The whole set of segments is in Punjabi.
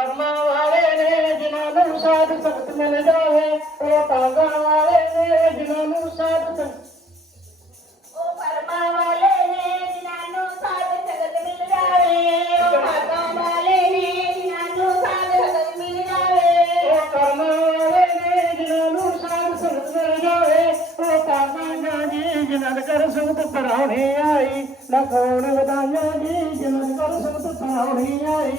ਕਰਮਾਂ ਵਾਲੇ ਨੇ ਜਿਨ੍ਹਾਂ ਨੂੰ ਸਾਧ ਸੰਗਤ ਮਿਲ ਜਾਵੇ ਉਹ ਤਾਂਗਣ ਵਾਲੇ ਨੇ ਜਿਨ੍ਹਾਂ ਨੂੰ ਸਾਧ ਸੰਗਤ ਉਹ ਕਰਮਾਂ ਵਾਲੇ ਨੇ ਜਿਨ੍ਹਾਂ ਜੀ ਜਿਨ੍ਹਾਂ ਕਰ ਸੁਤ ਪਰਾਉਣੇ ਆਈ। ਨਾ ਵਧਾਈਆਂ ਜੀ ਜਿਨ੍ਹਾਂ ਕਰ ਸੰਗਤ ਪਰਾਉਣੇ ਆਈ।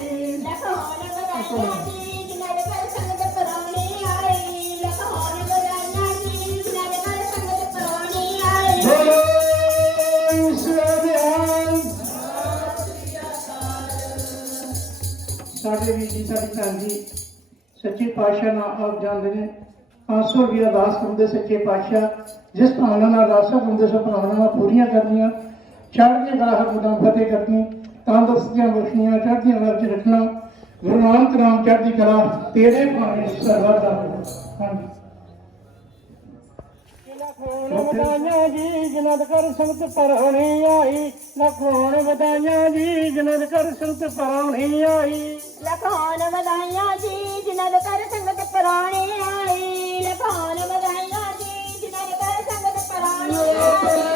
ਸਾਡੇ ਵੀਰ ਜੀ, ਸਾਡੀ ਭੈਣ ਜੀ, ਸੱਚੇ ਪਾਤਸ਼ਾਹ ਨਾਲ ਆਪ ਜਾਂਦੇ ਨੇ। 500 ਰੁਪਏ ਅਰਦਾਸ ਹੁੰਦੇ ਸੱਚੇ ਪਾਤਸ਼ਾਹ। ਜਿਸ ਭਾਵਨਾ ਨਾਲ ਅਰਦਾਸਾਂ ਹੁੰਦੇ, ਸੋ ਭਾਵਨਾ ਨਾਲ ਪੂਰੀਆਂ ਕਰਨੀਆਂ। ਚੜ੍ਹਦੀਆਂ ਕਲਾ ਗੁਦਾਮ ਫਤਿਹ ਕਰਨੀ ਤੰਦਰੁਸਤੀਆਂ ਬਖਸ਼ਣੀਆਂ, ਚੜ੍ਹਦੀਆਂ ਕਲਾ ਰੱਖਣਾ। ਗੁਰੂ ਨਾਨਕ ਨਾਮ ਚੜ੍ਹਦੀ ਕਲਾ ਤੇਰੇ ਭਾਣੇ ਸਰਬਤ ਦਾ ਹਾਂਜੀ। ਲਖੋਣ ਵਧਾਈਆਂ ਜੀ ਜਿਨ੍ਹਾਂ ਦੇ ਘਰ ਸੰਗਤ ਪਰਉਣੀ ਆਈ ਲਖੋਣ ਵਧਾਈਆਂ ਜੀ ਸੰਗਤ ਆਈ। ਲਖੋਣ ਵਧਾਈਆਂ ਜੀ ਸੰਗਤ ਆਈ। ਲਖੋਣ ਜੀ ਸੰਗਤ ਆਈ।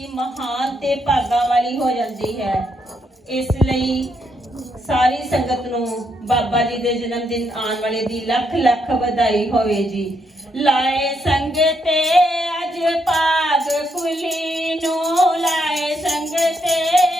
ਵਿਅਕਤੀ ਮਹਾਨ ਤੇ ਭਾਗਾ ਵਾਲੀ ਹੋ ਜਾਂਦੀ ਹੈ। ਇਸ ਲਈ ਸਾਰੀ ਸੰਗਤ ਨੂੰ ਬਾਬਾ ਜੀ ਦੇ ਜਨਮ ਦਿਨ ਆਉਣ ਵਾਲੇ ਦੀ ਲੱਖ ਲੱਖ ਵਧਾਈ ਹੋਵੇ ਜੀ। ਲਾਏ ਸੰਗਤੇ ਅਜ ਪਾਗ ਕੁਲੀ ਨੂੰ ਲਾਏ ਸੰਗਤੇ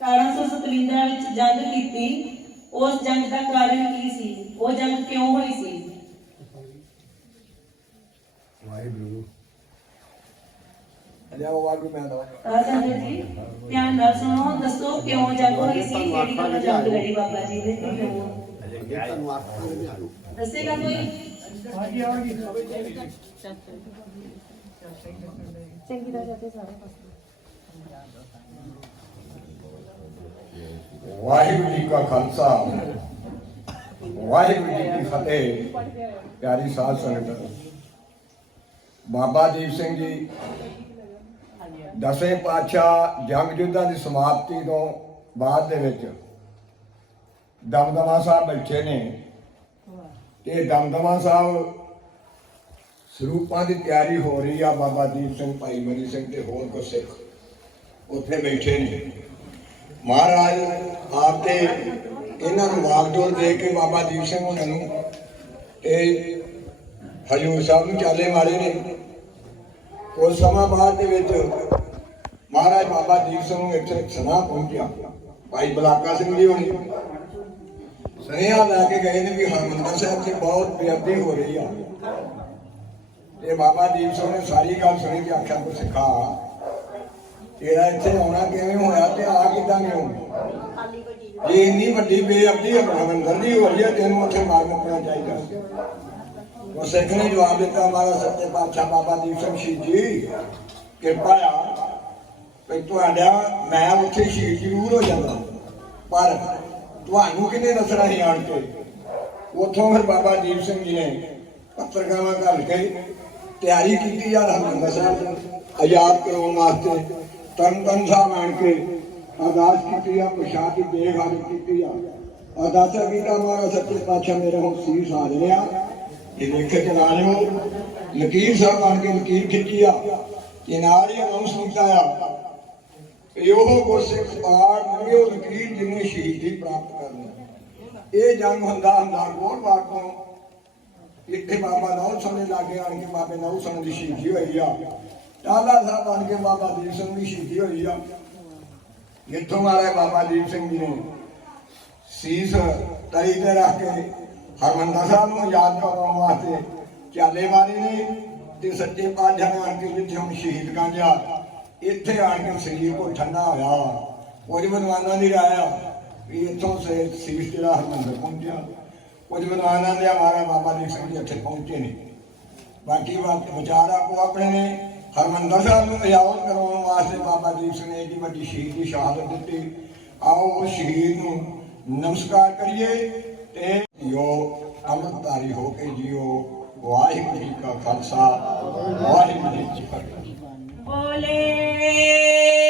1757 ਵਿੱਚ ਜੰਗ ਕੀਤੀ ਉਸ ਜੰਗ ਦਾ ਕਾਰਨ ਕੀ ਸੀ? ਉਹ ਜੰਗ ਕਿਉਂ ਹੋਈ ਸੀ? ਵਾਹਿਗੁਰੂ। ਅਜਾ ਵਾਹਿਗੁਰੂ ਮੈਂ ਦੋ ਤਾਂ ਸੰਗਤ ਜੀ ਧਿਆਨ ਨਾਲ ਸੁਣੋ ਦੱਸੋ ਕਿਉਂ ਜੰਗ ਹੋਈ ਸੀ? ਕਿਹੜੀ ਗੱਲ ਜੰਗ ਲੜੀ ਬਾਬਾ ਜੀ ਦੇ ਤੇ ਕਿਉਂ। ਦੱਸੇਗਾ ਕੋਈ? ਹਾਂਜੀ ਆਉਣਗੇ ਵਾਹਿਗੁਰੂ ਜੀ ਕਾ ਖਾਲਸਾ। ਵਾਹਿਗੁਰੂ ਜੀ ਕੀ ਫਤਿਹ। ਪਿਆਰੀ ਸਾਧ ਸੰਗਤ। ਬਾਬਾ ਦੀਪ ਸਿੰਘ ਜੀ, ਦਸਵੇਂ ਪਾਤਸ਼ਾਹ ਜੰਗ ਯੁੱਧਾਂ ਦੀ ਸਮਾਪਤੀ ਤੋਂ ਬਾਅਦ ਦੇ ਵਿੱਚ ਦਮਦਮਾ ਸਾਹਿਬ ਬੈਠੇ ਨੇ। ਤੇ ਦਮਦਮਾ ਸਾਹਿਬ ਸਰੂਪਾਂ ਦੀ ਤਿਆਰੀ ਹੋ ਰਹੀ ਆ ਬਾਬਾ ਦੀਪ ਸਿੰਘ, ਭਾਈ ਮਨੀ ਸਿੰਘ ਤੇ ਹੋਰ ਕੋ ਸਿੱਖ ਉੱਥੇ ਬੈਠੇ ਨੇ। ਮਹਾਰਾਜ ਆਪ ਤੇ ਇਹਨਾਂ ਨੂੰ ਵਾਗਡੋਰ ਦੇ ਕੇ ਬਾਬਾ ਦੀਪ ਸਿੰਘ ਉਹਨਾਂ ਨੂੰ ਤੇ ਹਜੂਰ ਸਾਹਿਬ ਨੂੰ ਚਾਲੇ ਮਾਰੇ ਨੇ। ਕੁਝ ਸਮਾਂ ਬਾਅਦ ਦੇ ਵਿੱਚ ਮਹਾਰਾਜ ਬਾਬਾ ਦੀਪ ਸਿੰਘ ਨੂੰ ਇੱਥੇ ਸੁਨਾ ਪਹੁੰਚਿਆ। ਭਾਈ ਬਲਾਕਾ ਸਿੰਘ ਜੀ ਹੋਣੀ। ਸੁਨੇਹਾ ਲੈ ਕੇ ਗਏ ਨੇ ਵੀ ਹਰਮੰਦਰ ਸਾਹਿਬ 'ਚ ਬਹੁਤ ਬੇਅਦਬੀ ਹੋ ਰਹੀ ਆ। ਤੇ ਬਾਬਾ ਦੀਪ ਸਿੰਘ ਨੇ ਸਾਰੀ ਗੱਲ ਸੁਣੀ ਕਿ ਆਖਿਆ ਕੋ ਸਿੱਖਾ। ਤੇਰਾ ਇੱਥੇ ਆਉਣਾ ਕਿਵੇਂ ਹੋਇਆ ਕਿਉਂ ਇਹ ਇੰਨੀ ਵੱਡੀ ਬੇਅਦਬੀ ਹਰਮੰਦਰ ਦੀ ਹੋ ਰਹੀ ਹੈ ਤੈਨੂੰ ਉੱਥੇ ਮਾਰ ਮੁੱਕਣਾ ਚਾਹੀਦਾ। ਉਹ ਸਿੱਖ ਨੇ ਜਵਾਬ ਦਿੱਤਾ ਮਹਾਰਾਜ ਸੱਚੇ ਪਾਤਸ਼ਾਹ ਬਾਬਾ ਦੀਪ ਸਿੰਘ ਸ਼ਹੀਦ ਜੀ ਕਿਰਪਾ ਆ ਵੀ ਤੁਹਾਡਾ ਮੈਂ ਉੱਥੇ ਸ਼ਹੀਦ ਜ਼ਰੂਰ ਹੋ ਜਾਂਦਾ। ਪਰ ਤੁਹਾਨੂੰ ਕਿਹਨੇ ਦੱਸਣਾ ਸੀ ਆਣ ਕੇ? ਉੱਥੋਂ ਫਿਰ ਬਾਬਾ ਦੀਪ ਸਿੰਘ ਜੀ ਨੇ ਪੱਤਰਕਾਰਾਂ ਘੱਲ ਕੇ ਤਿਆਰੀ ਕੀਤੀ ਆ ਹਰਿਮੰਦਰ ਸਾਹਿਬ ਆਜ਼ਾਦ ਕਰਾਉਣ ਵਾਸਤੇ ਤਰਨ ਤਰਨ ਸਾਹਿਬ ਆਣ ਕੇ ਅਰਦਾਸ ਕੀਤੀ ਆ, ਪ੍ਰਸ਼ਾਦ ਦੀ ਦੇਖ ਕੀਤੀ ਆ। ਅਰਦਾਸ ਕੀਤਾ ਮਹਾਰਾਜ ਸੱਚੇ ਪਾਤਸ਼ਾਹ ਮੇਰੇ ਹੁਣ ਸੀਸ ਹਾਜ਼ਰ ਆ। ਇਹ ਲਿਖ ਚਲਾ ਲਿਓ ਲਕੀਰ ਸਾਹਿਬ ਆਣ ਕੇ ਲਕੀਰ ਖਿੱਚੀ ਆ। ਕਿ ਨਾਲ ਹੀ ਅਨਾਉਂਸ ਕੀਤਾ ਆ। ਕਿ ਉਹ ਗੁਰਸਿੱਖ ਪਾਰ ਨੰਗੇ ਉਹ ਲਕੀਰ ਜਿਨੇ ਸ਼ਹੀਦੀ ਪ੍ਰਾਪਤ ਕਰਨੀ ਇਹ ਜੰਗ ਹੁੰਦਾ ਹੁੰਦਾ ਗੋਲਵਾਰ ਤੋਂ ਇੱਥੇ ਬਾਬਾ ਨੌ ਸਮੇਂ ਲਾਗੇ ਆਣ ਕੇ ਬਾਬੇ ਨੌ ਸਮੇਂ ਦੀ ਸ਼ਹੀਦੀ ਹੋਈ ਆ। ਟਾਲਾ ਸਾਹਿਬ ਆਣ ਕੇ ਬਾਬਾ ਦੀਪ ਸਿੰਘ ਦੀ ਸ਼ਹੀਦੀ ਹੋਈ ਆ। ਜਿੱਥੋਂ ਵਾਲੇ ਬਾਬਾ ਦੀਪ ਸਿੰਘ ਜੀ ਨੇ ਸੀਸ ਤਰੀ ਤੇ ਰੱਖ ਕੇ ਹਰਮੰਦਰ ਸਾਹਿਬ ਨੂੰ ਯਾਦ ਕਰਾਉਣ ਵਾਸਤੇ ਚਾਲੇ ਮਾਰੇ ਨੇ ਤੇ ਸੱਚੇ ਪਾਤਸ਼ਾਹ ਨੇ ਆਣ ਕੇ ਜਿੱਥੇ ਹੁਣ ਸ਼ਹੀਦ ਗੰਜਾ ਇੱਥੇ ਆਣ ਕੇ ਸਰੀਰ ਕੋ ਠੰਡਾ ਹੋਇਆ। ਕੁਝ ਵਿਦਵਾਨਾਂ ਦੀ ਰਾਇਆ ਵੀ ਇੱਥੋਂ ਸੇ ਸੀਸ ਜਿਹੜਾ ਹਰਮੰਦਰ ਪਹੁੰਚਿਆ। ਕੁਝ ਵਿਦਵਾਨਾਂ ਦੇ ਹਮਾਰਾ ਬਾਬਾ ਦੀਪ ਸਿੰਘ ਜੀ ਇੱਥੇ ਪਹੁੰਚੇ ਨੇ। ਬਾਕੀ ਬਾਤ ਵਿਚਾਰ ਆਪੋ ਆਪਣੇ ਨੇ। ਹਰਮੰਦਰ ਸਾਹਿਬ ਨੂੰ ਯਾਦ ਕਰਵਾਉਣ ਵਾਸਤੇ ਬਾਬਾ ਦੀਪ ਸਿੰਘ ਨੇ ਏਡੀ ਵੱਡੀ ਸ਼ਹੀਦ ਦੀ ਸ਼ਹਾਦਤ ਦਿੱਤੀ। ਆਓ ਉਹ ਸ਼ਹੀਦ ਨੂੰ ਨਮਸਕਾਰ ਕਰੀਏ ਤੇ ਜੋ ਅਮਰਤਾਰੀ ਹੋ ਕੇ ਜੀਓ। ਵਾਹਿਗੁਰੂ ਜੀ ਕਾ ਖਾਲਸਾ, ਵਾਹਿਗੁਰੂ ਜੀ ਕੀ ਫਤਿਹ। ਬੋਲੇ।